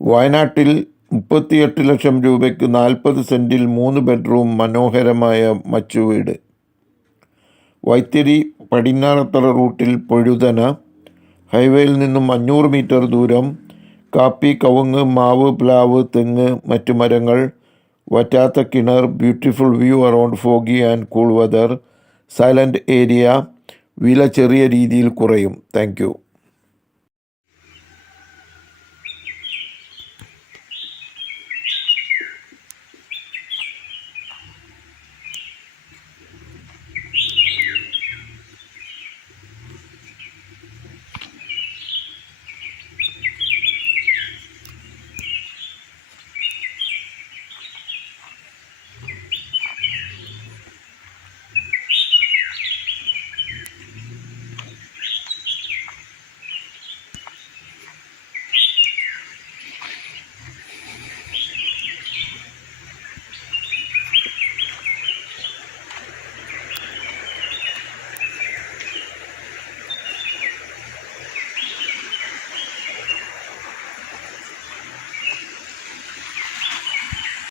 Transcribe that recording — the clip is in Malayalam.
വയനാട്ടിൽ മുപ്പത്തിയെട്ട് ലക്ഷം രൂപയ്ക്ക് നാൽപ്പത് സെന്റിൽ മൂന്ന് ബെഡ്റൂം മനോഹരമായ മച്ചു വീട്. വൈത്തിരി പടിഞ്ഞാറത്തറ റൂട്ടിൽ പൊഴുതന ഹൈവേയിൽ നിന്നും അഞ്ഞൂറ് മീറ്റർ ദൂരം കാപ്പി കവുങ്ങ് മാവ് പ്ലാവ് തെങ്ങ് മറ്റു മരങ്ങൾ വറ്റാത്ത കിണർ beautiful view around foggy and cool weather silent area വില ചെറിയ രീതിയിൽ കുറയും. Thank you.